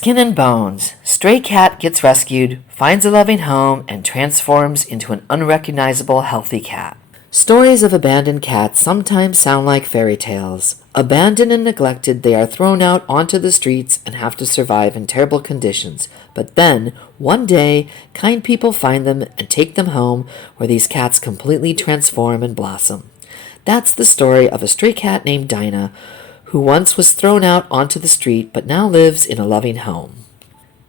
Skin and Bones. Stray cat gets rescued, finds a loving home, and transforms into an unrecognizable, healthy cat. Stories of abandoned cats sometimes sound like fairy tales. Abandoned and neglected, they are thrown out onto the streets and have to survive in terrible conditions. But then, one day, kind people find them and take them home, where these cats completely transform and blossom. That's the story of a stray cat named Dinah, who once was thrown out onto the street but now lives in a loving home.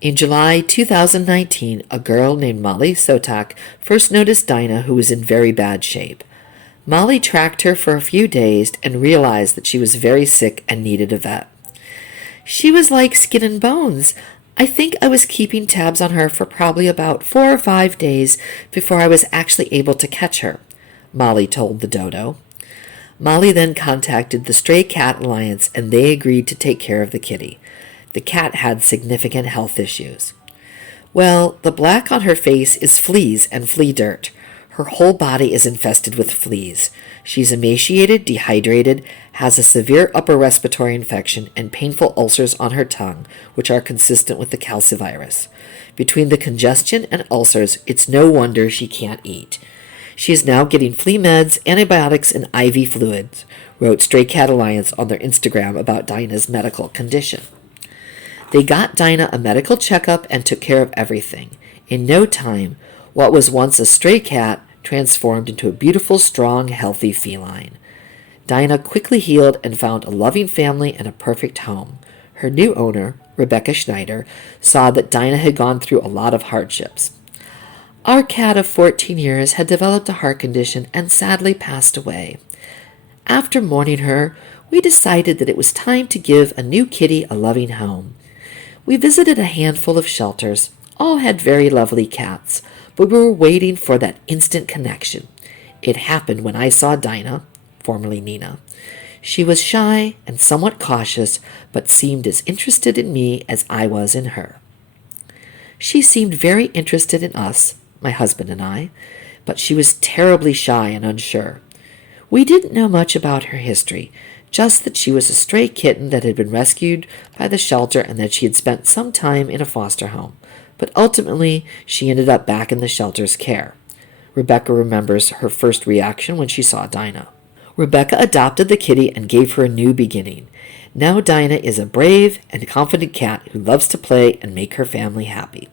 In July 2019, a girl named Molly Sotak first noticed Dinah, who was in very bad shape. Molly tracked her for a few days and realized that she was very sick and needed a vet. She was like skin and bones. I think I was keeping tabs on her for probably about 4 or 5 days before I was actually able to catch her, Molly told the Dodo. Molly then contacted the Stray Cat Alliance and they agreed to take care of the kitty. The cat had significant health issues. Well, the black on her face is fleas and flea dirt. Her whole body is infested with fleas. She's emaciated, dehydrated, has a severe upper respiratory infection, and painful ulcers on her tongue, which are consistent with the calcivirus. Between the congestion and ulcers, it's no wonder she can't eat. She is now getting flea meds, antibiotics, and IV fluids, wrote Stray Cat Alliance on their Instagram about Dinah's medical condition. They got Dinah a medical checkup and took care of everything. In no time, what was once a stray cat transformed into a beautiful, strong, healthy feline. Dinah quickly healed and found a loving family and a perfect home. Her new owner, Rebecca Schneider, saw that Dinah had gone through a lot of hardships. Our cat of 14 years had developed a heart condition and sadly passed away. After mourning her, we decided that it was time to give a new kitty a loving home. We visited a handful of shelters. All had very lovely cats, but we were waiting for that instant connection. It happened when I saw Dinah, formerly Nina. She was shy and somewhat cautious, but seemed as interested in me as I was in her. She seemed very interested in us, my husband and I, but she was terribly shy and unsure. We didn't know much about her history, just that she was a stray kitten that had been rescued by the shelter and that she had spent some time in a foster home, but ultimately she ended up back in the shelter's care. Rebecca remembers her first reaction when she saw Dinah. Rebecca adopted the kitty and gave her a new beginning. Now Dinah is a brave and confident cat who loves to play and make her family happy.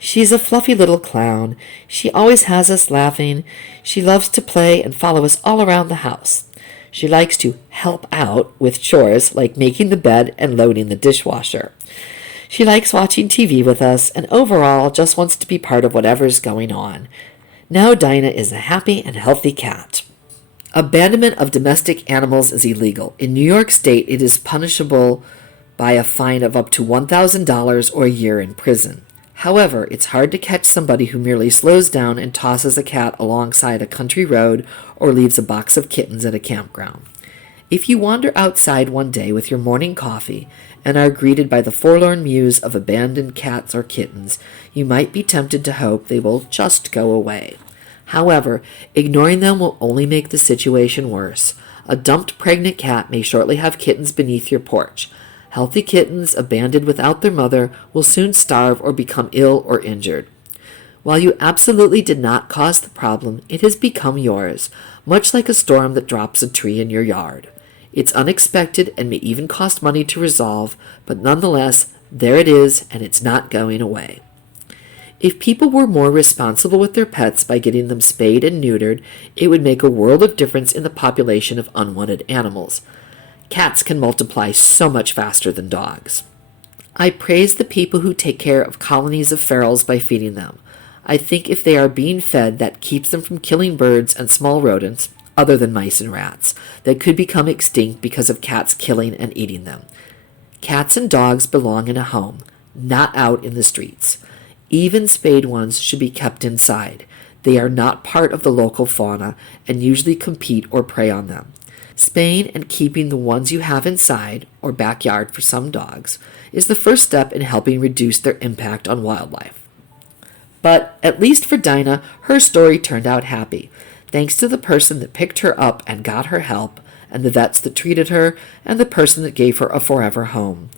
She's a fluffy little clown. She always has us laughing. She loves to play and follow us all around the house. She likes to help out with chores like making the bed and loading the dishwasher. She likes watching TV with us and overall just wants to be part of whatever's going on. Now Dinah is a happy and healthy cat. Abandonment of domestic animals is illegal. In New York State, it is punishable by a fine of up to $1,000 or a year in prison. However, it's hard to catch somebody who merely slows down and tosses a cat alongside a country road or leaves a box of kittens at a campground. If you wander outside one day with your morning coffee and are greeted by the forlorn mews of abandoned cats or kittens, you might be tempted to hope they will just go away. However, ignoring them will only make the situation worse. A dumped pregnant cat may shortly have kittens beneath your porch. Healthy kittens abandoned without their mother will soon starve or become ill or injured. While you absolutely did not cause the problem, it has become yours, much like a storm that drops a tree in your yard. It's unexpected and may even cost money to resolve, but nonetheless, there it is and it's not going away. If people were more responsible with their pets by getting them spayed and neutered, it would make a world of difference in the population of unwanted animals. Cats can multiply so much faster than dogs. I praise the people who take care of colonies of ferals by feeding them. I think if they are being fed, that keeps them from killing birds and small rodents, other than mice and rats, that could become extinct because of cats killing and eating them. Cats and dogs belong in a home, not out in the streets. Even spayed ones should be kept inside. They are not part of the local fauna and usually compete or prey on them. Spaying and keeping the ones you have inside, or backyard for some dogs, is the first step in helping reduce their impact on wildlife. But, at least for Dinah, her story turned out happy, thanks to the person that picked her up and got her help, and the vets that treated her, and the person that gave her a forever home.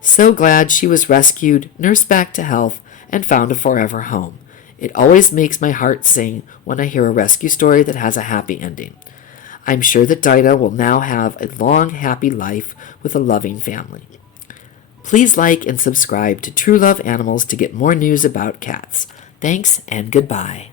So glad she was rescued, nursed back to health, and found a forever home. It always makes my heart sing when I hear a rescue story that has a happy ending. I'm sure that Dinah will now have a long, happy life with a loving family. Please like and subscribe to True Love Animals to get more news about cats. Thanks and goodbye.